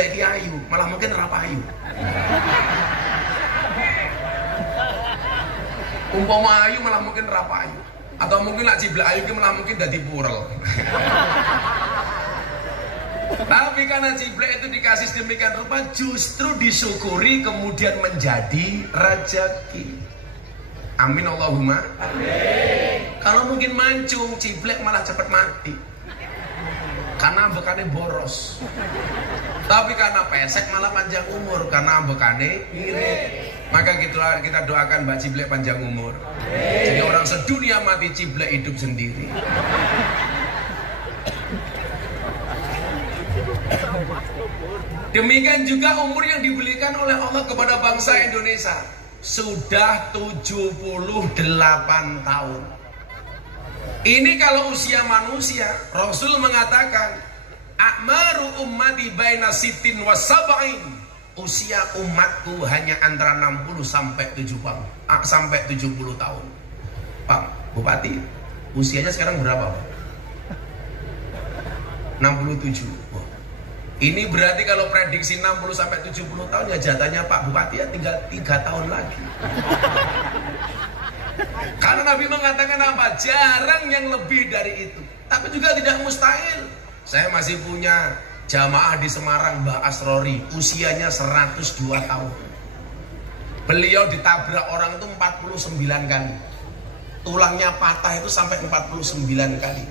ciblek ki ayu, malah mungkin ora payu. Umpama ayu malah mungkin ora payu. Atau mungkin nak ciblek ayu ki malah mungkin dadi purel. Tapi karena ciblek itu dikasih sedemikian rupa, justru disyukuri kemudian menjadi rezeki. Amin Allahumma amin. Kalau mungkin mancung, ciblek malah cepat mati karena bekane boros. Tapi karena pesek malah panjang umur karena bekane irit. Maka kita doakan Mbak Ciblek panjang umur. Jadi orang sedunia mati, ciblek hidup sendiri. Demikian juga umur yang diberikan oleh Allah kepada bangsa Indonesia. Sudah 78 tahun. Ini kalau usia manusia, Rasul mengatakan a'maru ummati baina sittin wa sab'in. Usia umatku hanya antara 60 sampai 70 tahun. Pak Bupati, usianya sekarang berapa, Pak? 67. Ini berarti kalau prediksi 60 sampai 70 tahun ya jatahnya Pak Bupati ya tinggal 3 tahun lagi. Karena Nabi mengatakan apa? Jarang yang lebih dari itu. Tapi juga tidak mustahil. Saya masih punya jamaah di Semarang, Mbah Asrori, usianya 102 tahun. Beliau ditabrak orang itu 49 kali. Tulangnya patah itu sampai 49 kali.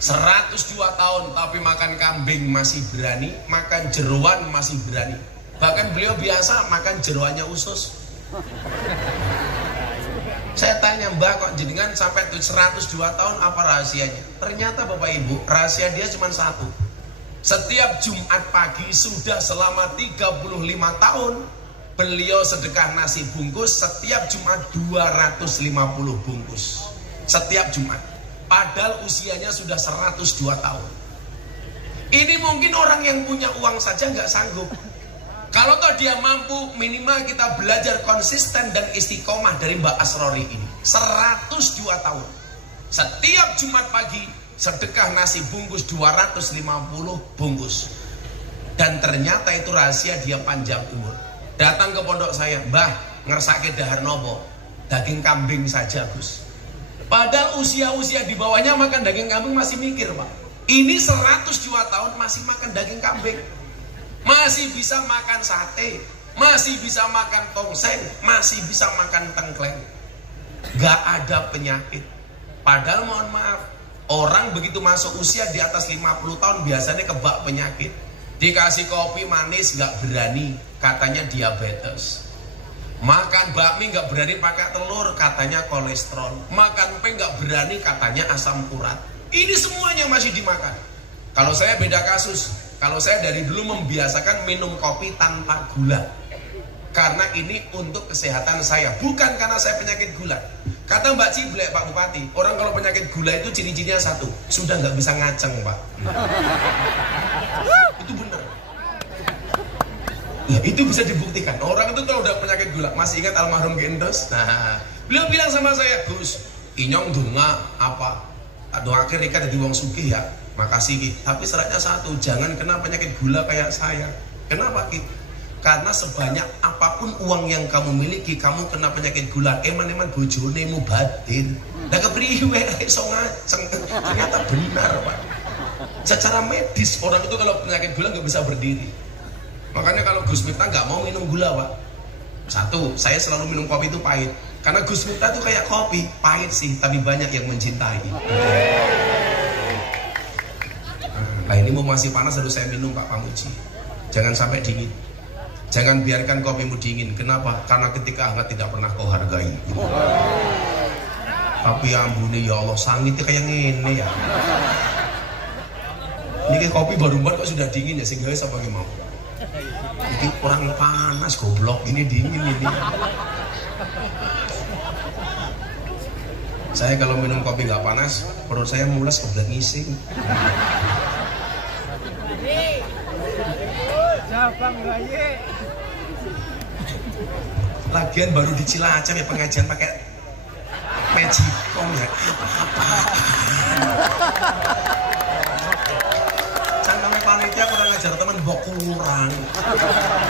102 tahun tapi makan kambing masih berani, makan jeroan masih berani. Bahkan beliau biasa makan jeroannya usus. Saya tanya, Mbak, kok jenengan sampai 102 tahun apa rahasianya? Ternyata Bapak Ibu, rahasia dia cuma satu. Setiap Jumat pagi sudah selama 35 tahun beliau sedekah nasi bungkus setiap Jumat 250 bungkus. Setiap Jumat. Padahal usianya sudah 102 tahun. Ini mungkin orang yang punya uang saja nggak sanggup. Kalau toh dia mampu, minimal kita belajar konsisten dan istiqomah dari Mbak Asrori ini. 102 tahun. Setiap Jumat pagi sedekah nasi bungkus 250 bungkus. Dan ternyata itu rahasia dia panjang umur. Datang ke pondok saya, Mbah, ngersake dahar nopo? Daging kambing saja, Gus. Padahal usia-usia di bawahnya makan daging kambing masih mikir, Pak. Ini 102 tahun masih makan daging kambing. Masih bisa makan sate, masih bisa makan tongseng, masih bisa makan tengkleng. Gak ada penyakit. Padahal mohon maaf, orang begitu masuk usia di atas 50 tahun biasanya kebak penyakit. Dikasih kopi manis gak berani, katanya diabetes. Makan bakmi nggak berani pakai telur, katanya kolesterol. Makan mie nggak berani, katanya asam urat. Ini semuanya masih dimakan. Kalau saya beda kasus. Kalau saya dari dulu membiasakan minum kopi tanpa gula. Karena ini untuk kesehatan saya, bukan karena saya penyakit gula. Kata Mbak Ciblek, Pak Bupati, orang kalau penyakit gula itu ciri-cirinya satu, sudah nggak bisa ngaceng, Pak. Itu benar. Ya, itu bisa dibuktikan. Orang itu kalau udah penyakit gula, masih ingat almarhum Gendos? Nah, beliau bilang sama saya, Gus, inyong dunga apa? Doa akhir nikah dari wong sugih ya. Makasih Ki. Tapi syaratnya satu, jangan kena penyakit gula kayak saya. Kenapa Ki? Karena sebanyak apapun uang yang kamu miliki, kamu kena penyakit gula, eman-eman bojone mu batin. Nah kepriwe iso ngaceng. Ternyata benar, Pak. Secara medis orang itu kalau penyakit gula nggak bisa berdiri. Makanya kalau Gus Miftah nggak mau minum gula, Pak. Satu, saya selalu minum kopi itu pahit. Karena Gus Miftah itu kayak kopi, pahit sih, tapi banyak yang mencintai. Nah ini mau masih panas harus saya minum, Pak Pamuji. Jangan sampai dingin. Jangan biarkan kopimu dingin. Kenapa? Karena ketika hangat tidak pernah kau hargai. Tapi ambune ya Allah, sangitnya kayak gini ya. Ini kopi baru buat kok sudah dingin ya, sehingga saya pakai mau. Ini kurang panas goblok, ini dingin ini. Saya kalau minum kopi nggak panas, perut saya mules kebelet ngising. Lagian baru di Cilacap ya pengajian pakai magicom ya. Apa-apa. Jangan panitia Saya kurang ngajar teman, mbok kurang.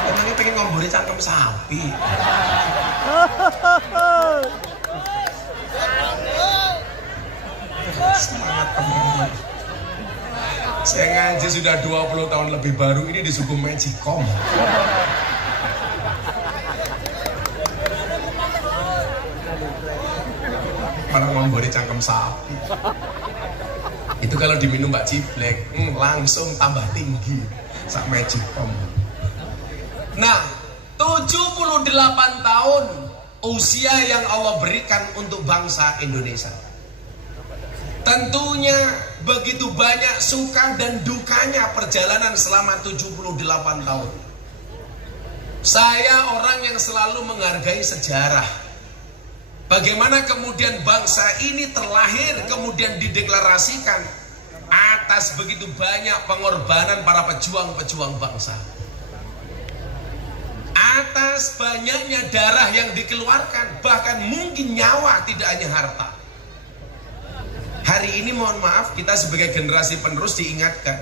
Temennya pengen ngombori cangkem sapi. Semangat teman. Saya ngaji sudah 20 tahun lebih, baru ini di suku Magicom. Malah ngombori cangkem sapi. Itu kalau diminum Mbak Ciblek, langsung tambah tinggi sak Magicom. Nah, 78 tahun usia yang Allah berikan untuk bangsa Indonesia. Tentunya begitu banyak suka dan dukanya perjalanan selama 78 tahun. Saya orang yang selalu menghargai sejarah. Bagaimana kemudian bangsa ini terlahir, kemudian dideklarasikan atas begitu banyak pengorbanan para pejuang-pejuang bangsa. Atas banyaknya darah yang dikeluarkan, bahkan mungkin nyawa, tidak hanya harta. Hari ini mohon maaf, kita sebagai generasi penerus diingatkan,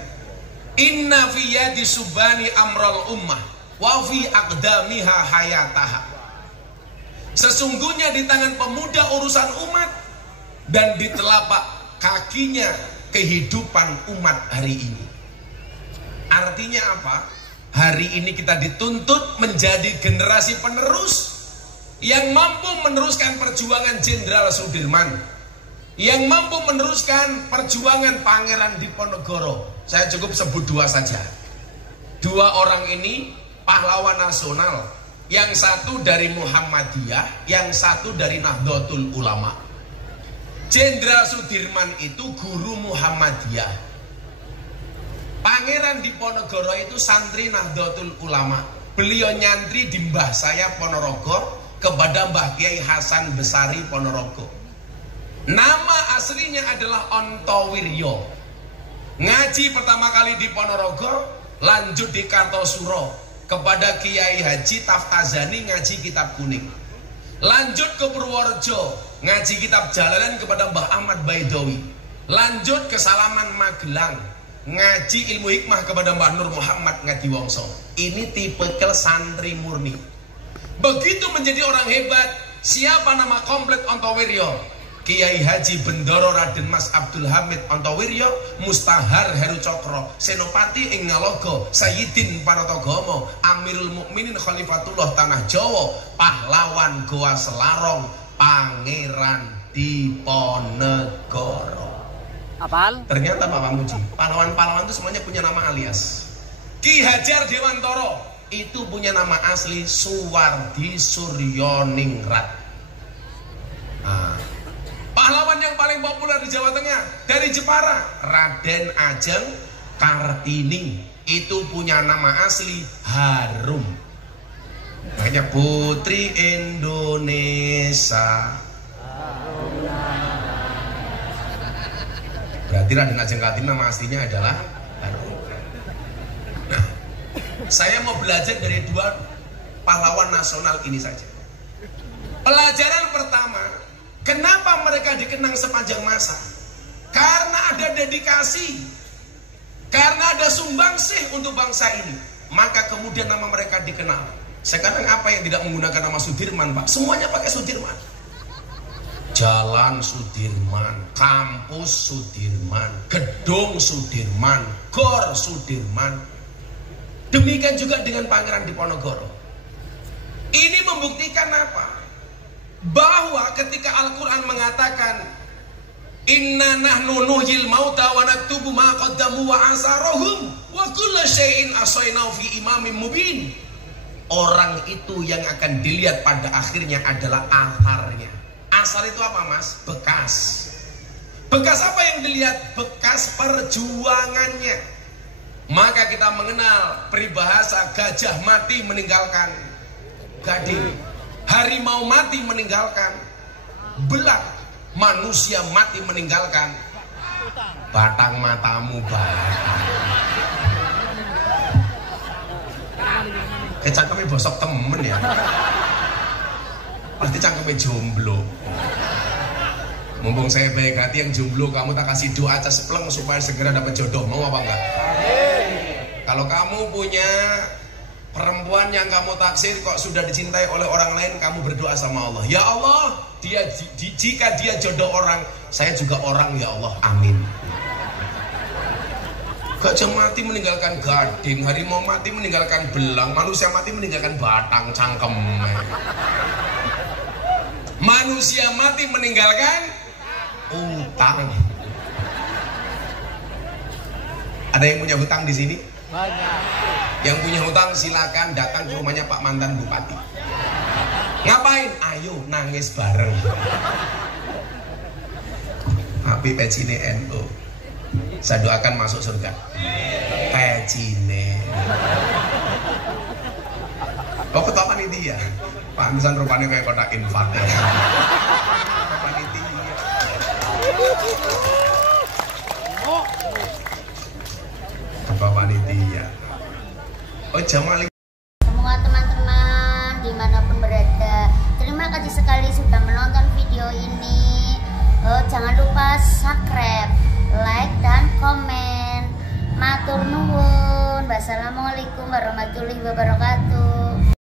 inna fi yadi subani amral ummah wa fi aqdamiha hayataha. Sesungguhnya di tangan pemuda urusan umat, dan di telapak kakinya kehidupan umat hari ini. Artinya apa? Hari ini kita dituntut menjadi generasi penerus yang mampu meneruskan perjuangan Jenderal Sudirman, yang mampu meneruskan perjuangan Pangeran Diponegoro. Saya cukup sebut dua saja. Dua orang ini pahlawan nasional. Yang satu dari Muhammadiyah, yang satu dari Nahdlatul Ulama. Jenderal Sudirman itu guru Muhammadiyah. Pangeran Diponegoro itu santri Nahdlatul Ulama. Beliau nyantri di mbah saya Ponorogo kepada Mbah Kiai Hasan Besari Ponorogo. Nama aslinya adalah Ontowiryo. Ngaji pertama kali di Ponorogo, lanjut di Kartosuro kepada Kiai Haji Taftazani ngaji kitab kuning. Lanjut ke Purworejo, ngaji kitab Jalalan kepada Mbah Ahmad Baidowi. Lanjut ke Salaman Magelang, ngaji ilmu hikmah kepada Mbah Nur Muhammad Ngadiwongso. Ini tipikal santri murni. Begitu menjadi orang hebat. Siapa nama komplit Ontowiryo? Kiai Haji Bendoro Raden Mas Abdul Hamid Ontowiryo, Mustahar Heru Cokro, Senopati ing Ngalogo, Sayyidin Panatagomo, Amirul Mukminin Khalifatullah Tanah Jawa, pahlawan Goa Selarong, Pangeran Diponegoro. Apal? Ternyata Pak Muji, pahlawan-pahlawan itu semuanya punya nama alias. Ki Hajar Dewantoro itu punya nama asli Suwardi Suryoningrat. Pahlawan yang paling populer di Jawa Tengah dari Jepara, Raden Ajeng Kartini, itu punya nama asli Harum. Makanya Putri Indonesia. Berarti Raden Ajeng Kartini nama aslinya adalah Harum. Nah, saya mau belajar dari dua pahlawan nasional ini saja. Pelajaran pertama, kenapa mereka dikenang sepanjang masa? Karena ada dedikasi, karena ada sumbangsih untuk bangsa ini. Maka kemudian nama mereka dikenal. Sekarang apa yang tidak menggunakan nama Sudirman, Pak? Semuanya pakai Sudirman. Jalan Sudirman, kampus Sudirman, gedung Sudirman, gor Sudirman. Demikian juga dengan Pangeran Diponegoro. Ini membuktikan apa? Bahwa ketika Al-Quran mengatakan inna nahnu nuhyil mauta wa naktubu ma qaddamu wa asarahum wa kullu syai'in ahsaynahu fi imamin mubin. Orang itu yang akan dilihat pada akhirnya adalah atharnya. Asar itu apa, Mas? Bekas. Bekas apa yang dilihat? Bekas perjuangannya. Maka kita mengenal peribahasa gajah mati meninggalkan gading, harimau mati meninggalkan belang, manusia mati meninggalkan batang matamu batang. Cangkemnya bosok temen ya. Pasti cangkemnya jomblo. Mumpung saya baik hati yang jomblo, kamu tak kasih doa aja sepleng supaya segera dapat jodoh. Mau apa enggak? Kalau kamu punya perempuan yang kamu taksir kok sudah dicintai oleh orang lain, kamu berdoa sama Allah, ya Allah, jika dia jodoh orang, saya juga orang, ya Allah, amin. Gajah mati meninggalkan gading, harimau mati meninggalkan belang, manusia mati meninggalkan batang cangkem. Manusia mati meninggalkan utang. Ada yang punya hutang di sini? Banyak. Yang punya hutang silakan datang ke rumahnya Pak mantan Bupati. Ngapain? Ayo nangis bareng. Tapi pecine NU. Saya doakan masuk surga. Pecine. Oh, ketua panitia. Pantesan rupanya kayak kotak infak. Panitia. Ketua panitia. Oh, Jamal. Semua teman-teman dimanapun berada, terima kasih sekali sudah menonton video ini. Jangan lupa subscribe, like, dan komen. Matur nuwun. Wassalamualaikum warahmatullahi wabarakatuh.